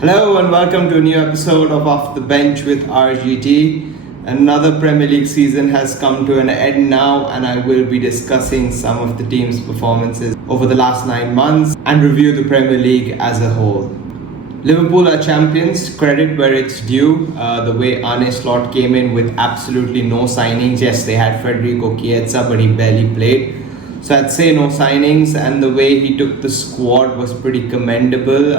Hello and welcome to a new episode of Off the Bench with RGT. Another Premier League season has come to an end now, and I will be discussing some of the team's performances over the last 9 months and review the Premier League as a whole. Liverpool are champions, credit where it's due. The way Arne Slot came in with absolutely no signings. Yes, they had Federico Chiesa, but he barely played. So I'd say no signings, and the way he took the squad was pretty commendable.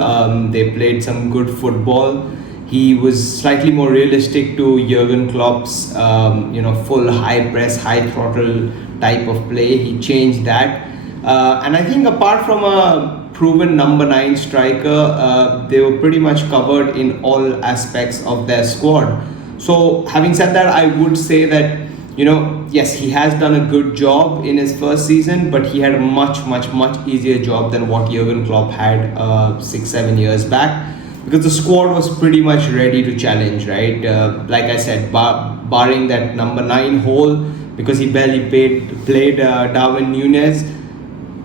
They played some good football. He was slightly more realistic to Jurgen Klopp's, full high press, high throttle type of play. He changed that, and I think apart from a proven number 9 striker, they were pretty much covered in all aspects of their squad. So having said that, I would say that yes, he has done a good job in his first season, but he had a much easier job than what Jurgen Klopp had 6-7 years back, because the squad was pretty much ready to challenge, right? Like I said, barring that number 9 hole, because he barely played Darwin Núñez,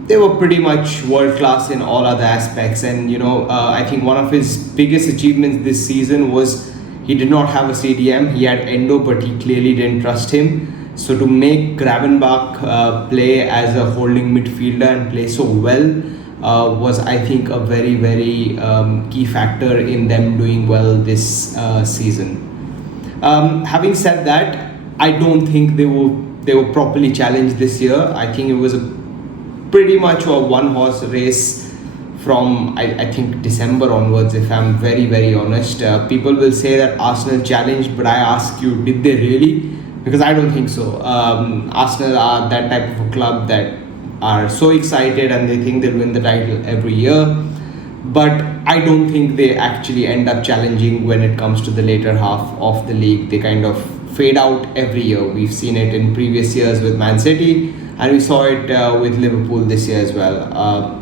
they were pretty much world class in all other aspects. And I think one of his biggest achievements this season was he did not have a CDM. He had Endo, but he clearly didn't trust him. So to make Gravenbach play as a holding midfielder and play so well was, I think, a very key factor in them doing well this season. Having said that, I don't think they were properly challenged this year. I think it was pretty much a one-horse race from I think December onwards, if I'm very honest. People will say that Arsenal challenged, but I ask you, did they really? Because I don't think so. Arsenal are that type of a club that are so excited and they think they'll win the title every year, but I don't think they actually end up challenging when it comes to the later half of the league. They kind of fade out every year. We've seen it in previous years with Man City, and we saw it with Liverpool this year as well.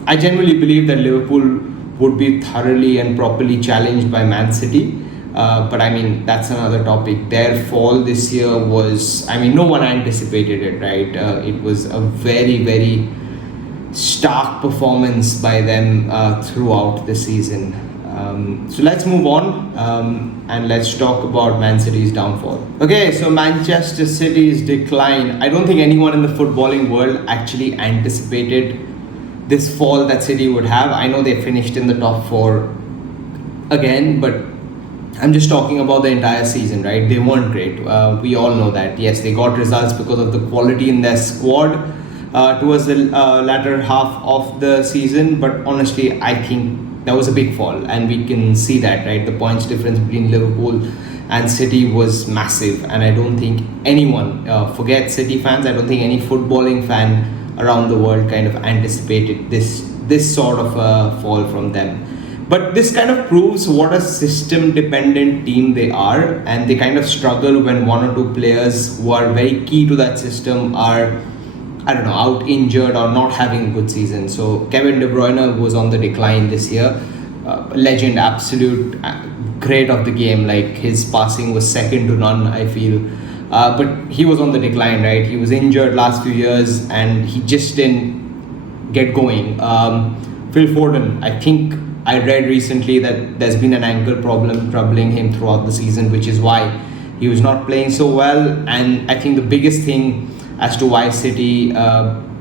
I genuinely believe that Liverpool would be thoroughly and properly challenged by Man City. But I mean, that's another topic. Their fall this year was, no one anticipated it, right? It was a very stark performance by them throughout the season. So let's move on and let's talk about Man City's downfall. Okay, so Manchester City's decline. I don't think anyone in the footballing world actually anticipated this fall that City would have. I know they finished in the top 4 again, but I'm just talking about the entire season, right? They weren't great. We all know that. Yes, they got results because of the quality in their squad towards the latter half of the season, but honestly, I think that was a big fall, and we can see that, right? The points difference between Liverpool and City was massive, and I don't think anyone, forget City fans, I don't think any footballing fan around the world kind of anticipated this sort of a fall from them. But this kind of proves what a system-dependent team they are, and they kind of struggle when one or two players who are very key to that system are, out injured or not having a good season. So Kevin De Bruyne was on the decline this year. Legend, absolute great of the game. Like, his passing was second to none, I feel. But he was on the decline, right? He was injured last few years and he just didn't get going. Phil Foden, I think I read recently that there's been an ankle problem troubling him throughout the season, which is why he was not playing so well. And I think the biggest thing as to why City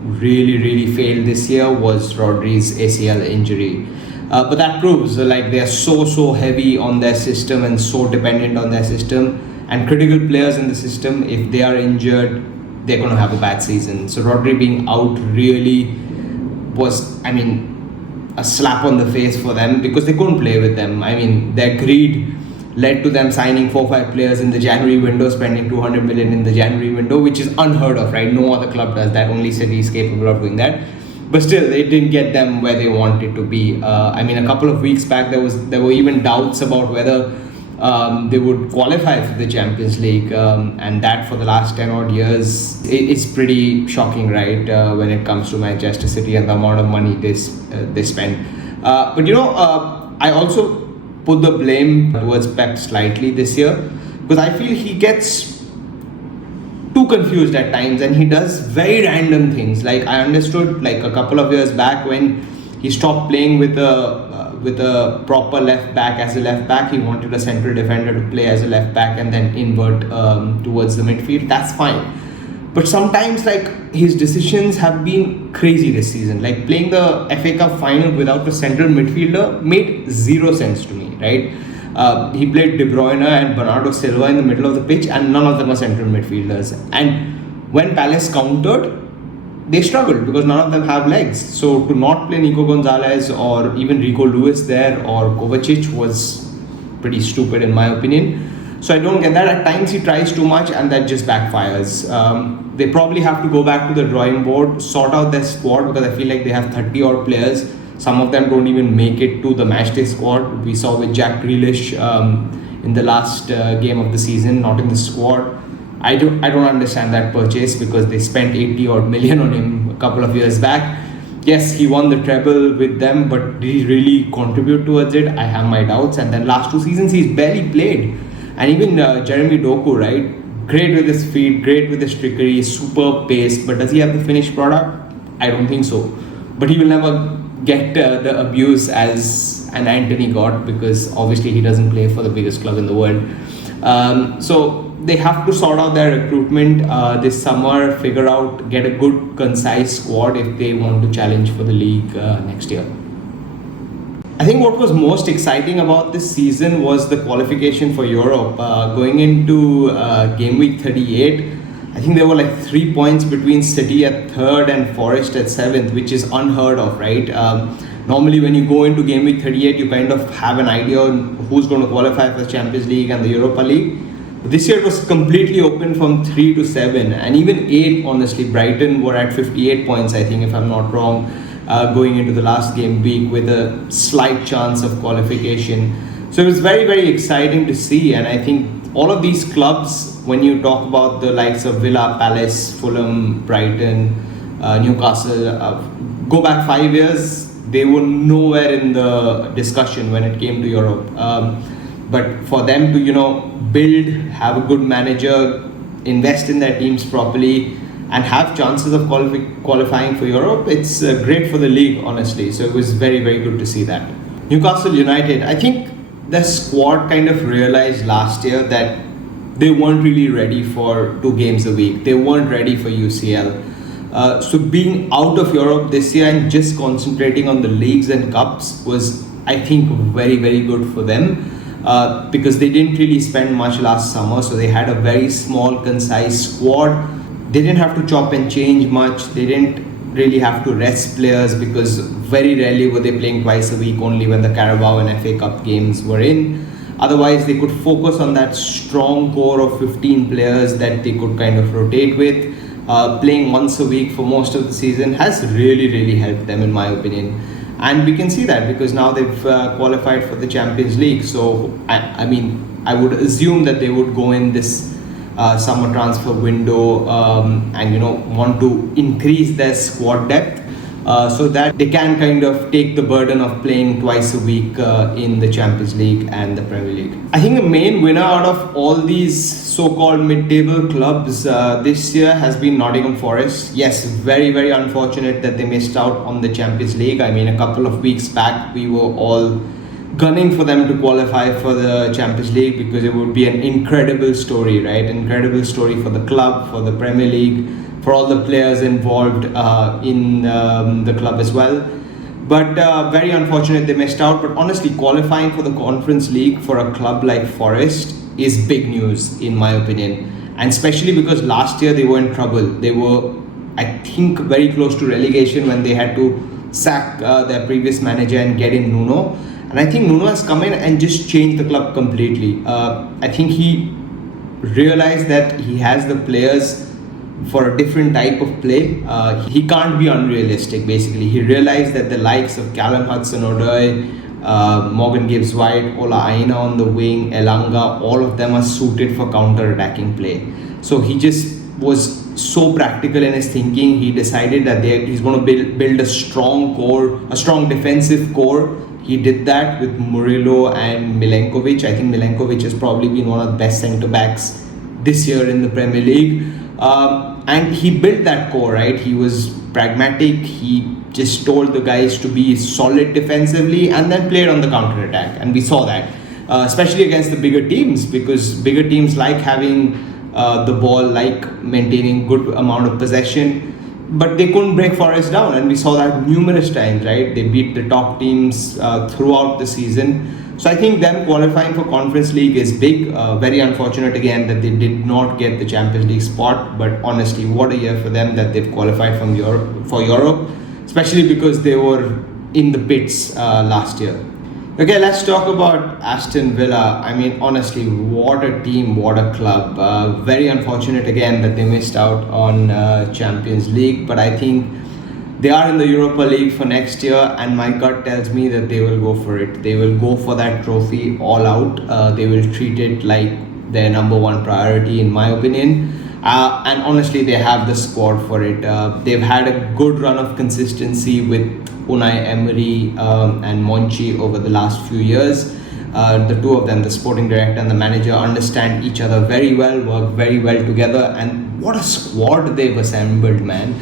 really failed this year was Rodri's ACL injury. But that proves they are so heavy on their system and so dependent on their system, and critical players in the system, if they are injured, they're going to have a bad season. So Rodri being out really was, a slap on the face for them, because they couldn't play with them. Their greed led to them signing 4-5 players in the January window, spending 200 million in the January window, which is unheard of, right? No other club does that. Only City is capable of doing that. But still, it didn't get them where they wanted to be. A couple of weeks back, there were even doubts about whether they would qualify for the Champions League, and that for the last 10 odd years it's pretty shocking, right? When it comes to Manchester City and the amount of money they spend. But I also put the blame towards Pep slightly this year, because I feel he gets too confused at times and he does very random things. Like, I understood a couple of years back when he stopped playing with with a proper left back as a left back. He wanted a central defender to play as a left back and then invert towards the midfield. That's fine. But sometimes, like, his decisions have been crazy this season. Like, playing the FA Cup final without a central midfielder made zero sense to me, right? He played De Bruyne and Bernardo Silva in the middle of the pitch, and none of them are central midfielders. And when Palace countered, they struggled because none of them have legs. So to not play Nico Gonzalez or even Rico Lewis there or Kovacic was pretty stupid in my opinion. So I don't get that. At times he tries too much and that just backfires. They probably have to go back to the drawing board, sort out their squad, because I feel like they have 30 odd players. Some of them don't even make it to the matchday squad. We saw with Jack Grealish in the last game of the season, not in the squad. I don't understand that purchase because they spent 80 odd million on him a couple of years back. Yes, he won the treble with them, but did he really contribute towards it? I have my doubts. And then last 2 seasons he's barely played. And even Jeremy Doku, right? Great with his feet, great with his trickery, superb pace. But does he have the finished product? I don't think so. But he will never get the abuse as an Anthony got, because obviously he doesn't play for the biggest club in the world. So they have to sort out their recruitment this summer, get a good, concise squad if they want to challenge for the league next year. I think what was most exciting about this season was the qualification for Europe. Going into game week 38, I think there were like 3 points between City at 3rd and Forest at 7th, which is unheard of, right? Normally when you go into game week 38, you kind of have an idea on who's going to qualify for the Champions League and the Europa League. This year it was completely open from 3 to 7 and even 8, honestly. Brighton were at 58 points, I think, if I'm not wrong, going into the last game week with a slight chance of qualification. So it was very, very exciting to see. And I think all of these clubs, when you talk about the likes of Villa, Palace, Fulham, Brighton, Newcastle, go back 5 years, they were nowhere in the discussion when it came to Europe. But for them to, build, have a good manager, invest in their teams properly, and have chances of qualifying for Europe, it's great for the league, honestly. So it was very, very good to see that. Newcastle United, I think the squad kind of realized last year that they weren't really ready for 2 games a week. They weren't ready for UCL. So being out of Europe this year and just concentrating on the leagues and cups was, I think, very, very good for them. Because they didn't really spend much last summer, so they had a very small, concise squad. They didn't have to chop and change much. They didn't really have to rest players because very rarely were they playing twice a week, only when the Carabao and FA Cup games were in. Otherwise, they could focus on that strong core of 15 players that they could kind of rotate with. Playing once a week for most of the season has really, really helped them, in my opinion. And we can see that because now they've qualified for the Champions League. So, I meuld assume that they would go in this summer transfer window and, want to increase their squad depth so that they can kind of take the burden of playing twice a week in the Champions League and the Premier League. I think the main winner out of all these so-called mid-table clubs this year has been Nottingham Forest. Yes, very, very unfortunate that they missed out on the Champions League. I mean, a couple of weeks back, we were all gunning for them to qualify for the Champions League because it would be an incredible story, right? Incredible story for the club, for the Premier League, for all the players involved in the club as well. But very unfortunate they missed out. But honestly, qualifying for the Conference League for a club like Forest is big news, in my opinion. And especially because last year they were in trouble. They were, I think, very close to relegation when they had to sack their previous manager and get in Nuno. And I think Nuno has come in and just changed the club completely. I think he realized that he has the players for a different type of play. He can't be unrealistic, basically. He realized that the likes of Callum Hudson-Odoi, Morgan Gibbs-White, Ola Aina on the wing, Elanga, all of them are suited for counter-attacking play. So he just was so practical in his thinking. He decided that he's going to build a strong core, a strong defensive core. He did that with Murillo and Milenkovic. I think Milenkovic has probably been one of the best centre-backs this year in the Premier League. And he built that core, right? He was pragmatic. He just told the guys to be solid defensively and then played on the counter attack. And we saw that, especially against the bigger teams, because bigger teams like having the ball, like maintaining good amount of possession. But they couldn't break Forest down, and we saw that numerous times, right? They beat the top teams throughout the season. So I think them qualifying for Conference League is big. Very unfortunate again that they did not get the Champions League spot. But honestly, what a year for them that they've qualified from Europe, especially because they were in the pits last year. Okay, let's talk about Aston Villa. I mean, honestly, what a team, what a club. Very unfortunate again that they missed out on Champions League, but I think they are in the Europa League for next year, and my gut tells me that they will go for it. They will go for that trophy all out. They will treat it like their number one priority, in my opinion. And honestly, they have the squad for it. They've had a good run of consistency with Unai Emery and Monchi over the last few years. The two of them, the sporting director and the manager, understand each other very well, work very well together, and what a squad they've assembled, man.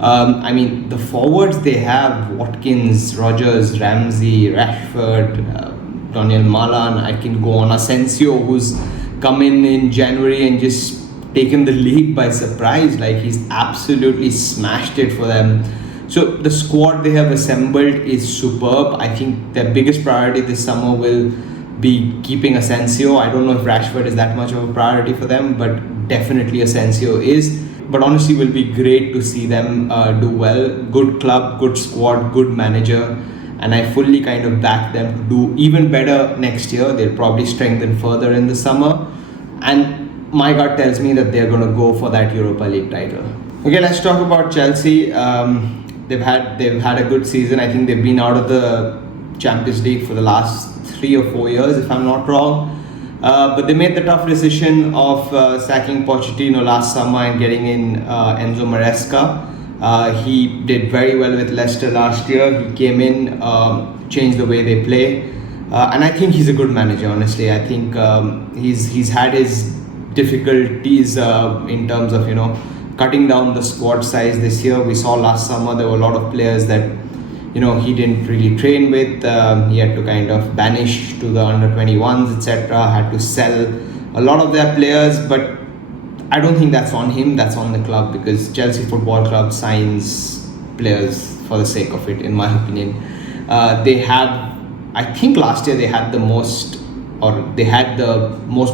I mean, the forwards they have: Watkins, Rogers, Ramsey, Rashford, Daniel Malan. I can go on. Asensio, who's come in January and just taken the league by surprise. Like, he's absolutely smashed it for them. So the squad they have assembled is superb. I think their biggest priority this summer will be keeping Asensio. I don't know if Rashford is that much of a priority for them, but definitely Asensio is. But honestly, will be great to see them do well. Good club, good squad, good manager, and I fully kind of back them to do even better next year. They'll probably strengthen further in the summer, and my gut tells me that they're going to go for that Europa League title. Okay, let's talk about Chelsea. They've had a good season. I think they've been out of the Champions League for the last 3 or 4 years, if I'm not wrong. But they made the tough decision of sacking Pochettino last summer and getting in Enzo Maresca. He did very well with Leicester last year. He came in, changed the way they play, and I think he's a good manager. Honestly, I think he's had his difficulties in terms of cutting down the squad size this year. We saw last summer there were a lot of players that he didn't really train with. He had to kind of banish to the under 21s, etc. Had to sell a lot of their players, but I don't think that's on him. That's on the club, because Chelsea Football Club signs players for the sake of it, in my opinion. I think last year they had the most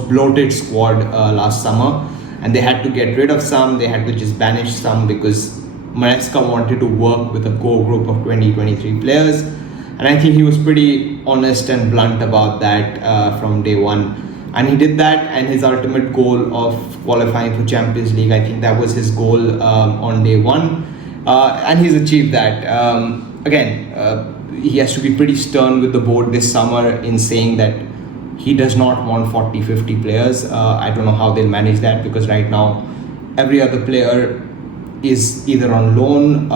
bloated squad last summer, and they had to get rid of some. They had to just banish some because Maresca wanted to work with a core group of 20-23 players, and I think he was pretty honest and blunt about that from day one, and he did that. And his ultimate goal of qualifying for Champions League, I think that was his goal on day one, and he's achieved that. He has to be pretty stern with the board this summer in saying that he does not want 40-50 players. I don't know how they'll manage that, because right now every other player is either on loan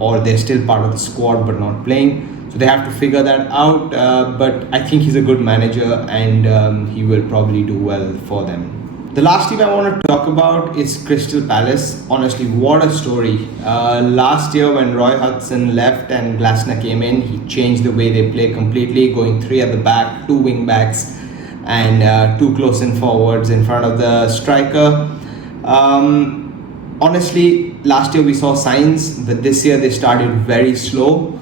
or they're still part of the squad but not playing. So they have to figure that out. But I think he's a good manager, and he will probably do well for them. The last team I want to talk about is Crystal Palace. Honestly, what a story. Last year when Roy Hodgson left and Glasner came in, he changed the way they play completely, going 3 at the back, 2 wing backs, and 2 close-in forwards in front of the striker. Honestly, last year we saw signs, but this year they started very slow.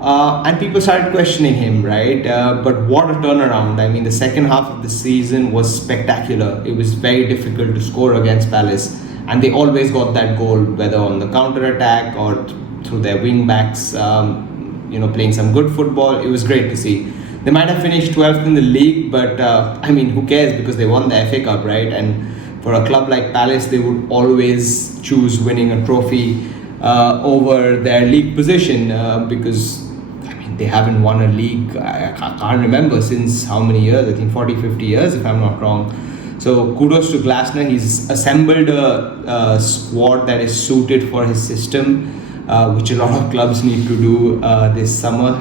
And people started questioning him, right? But what a turnaround. I mean, the second half of the season was spectacular. It was very difficult to score against Palace, and they always got that goal, whether on the counter-attack or through their wing-backs, playing some good football. It was great to see. They might have finished 12th in the league, but who cares, because they won the FA Cup, right? And for a club like Palace, they would always choose winning a trophy over their league position, because they haven't won a league, I can't remember since how many years, I think 40-50 years if I'm not wrong. So kudos to Glasner. He's assembled a squad that is suited for his system, which a lot of clubs need to do this summer.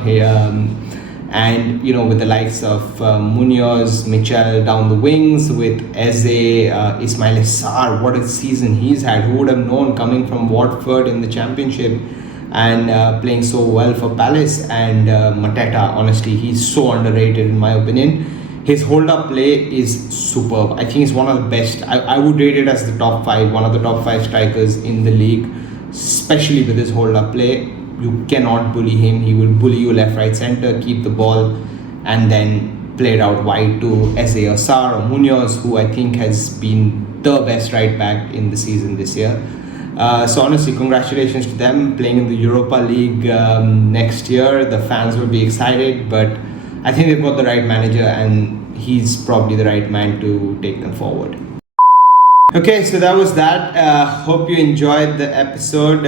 And with the likes of Munoz, Michel down the wings, with Eze, Ismail Sarr, what a season he's had. Who would have known, coming from Watford in the Championship and playing so well for Palace. And Mateta, honestly, he's so underrated in my opinion. His hold-up play is superb. I think he's one of the best. I would rate it as the top 5, one of the top 5 strikers in the league, especially with his hold-up play. You cannot bully him. He will bully you left, right, centre, keep the ball, and then play it out wide to Eze or Sarr or Munoz, who I think has been the best right back in the season this year. So honestly, congratulations to them playing in the Europa League next year. The fans will be excited, but I think they've got the right manager and he's probably the right man to take them forward. Okay, so that was that. Hope you enjoyed the episode.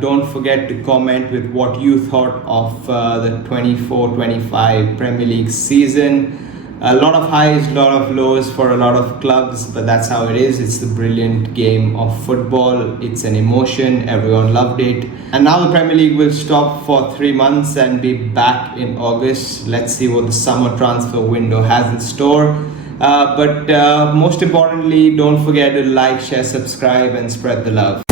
Don't forget to comment with what you thought of the 24-25 Premier League season. A lot of highs, a lot of lows for a lot of clubs, but that's how it is. It's the brilliant game of football. It's an emotion. Everyone loved it. And now the Premier League will stop for 3 months and be back in August. Let's see what the summer transfer window has in store. But most importantly, don't forget to like, share, subscribe, and spread the love.